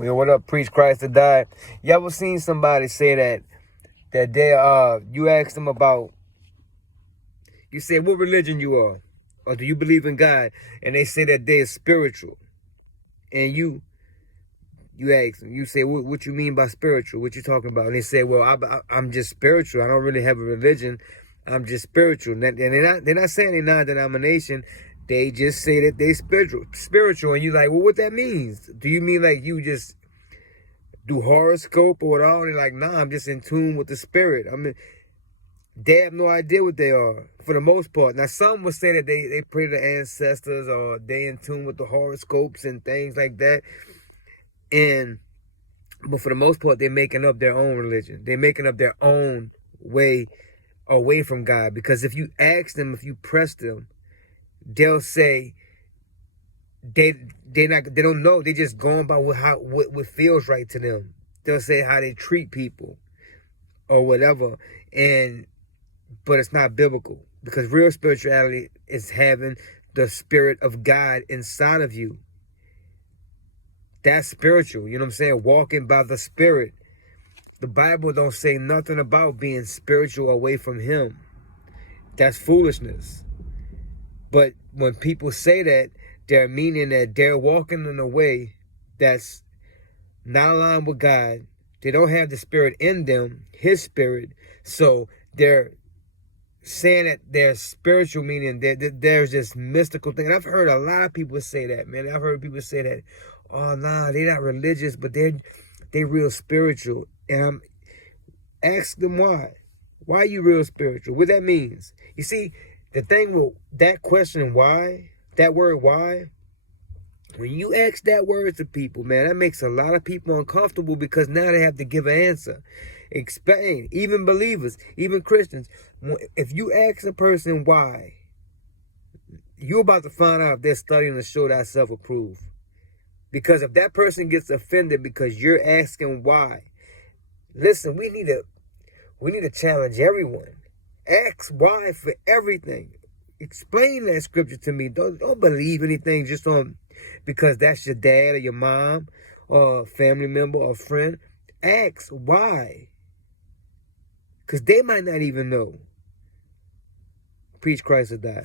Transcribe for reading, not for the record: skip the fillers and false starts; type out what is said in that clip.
Yo, what up, preach Christ to die? You ever seen somebody say that they you ask them about, you say what religion you are, or do you believe in God, and they say that they're spiritual, and you ask them, you say what you mean by spiritual, what you talking about, and they say, well, I'm just spiritual, I don't really have a religion, I'm just spiritual, and they're not saying they're non-denomination. They just say that they spiritual, and you like, well, what that means? Do you mean like you just do horoscope or whatever? They're like, nah, I'm just in tune with the spirit. I mean, they have no idea what they are for the most part. Now, some will say that they pray to the ancestors or they in tune with the horoscopes and things like that. But for the most part, they're making up their own religion. They're making up their own way away from God. Because if you ask them, if you press them, they'll say they don't know. They just going by what feels right to them. They'll say how they treat people or whatever, but it's not biblical, because real spirituality is having the spirit of God inside of you. That's spiritual. You know what I'm saying? Walking by the spirit. The Bible don't say nothing about being spiritual away from Him. That's foolishness. But when people say that, they're meaning that they're walking in a way that's not aligned with God. They don't have the spirit in them, His spirit. So they're saying that they're spiritual, meaning that there's this mystical thing. And I've heard a lot of people say that, man. I've heard people say that, oh, nah, they're not religious, but they real spiritual. And I'm ask them why. Why are you real spiritual? What that means. You see, the thing with that question, why, that word why, when you ask that word to people, man, that makes a lot of people uncomfortable, because now they have to give an answer. Explain, even believers, even Christians. If you ask a person why, you're about to find out if they're studying to show that self-approved. Because if that person gets offended because you're asking why, listen, we need to challenge everyone. Ask why for everything. Explain that scripture to me. Don't believe anything just because that's your dad or your mom or a family member or friend. Ask why. Because they might not even know. Preach Christ or die.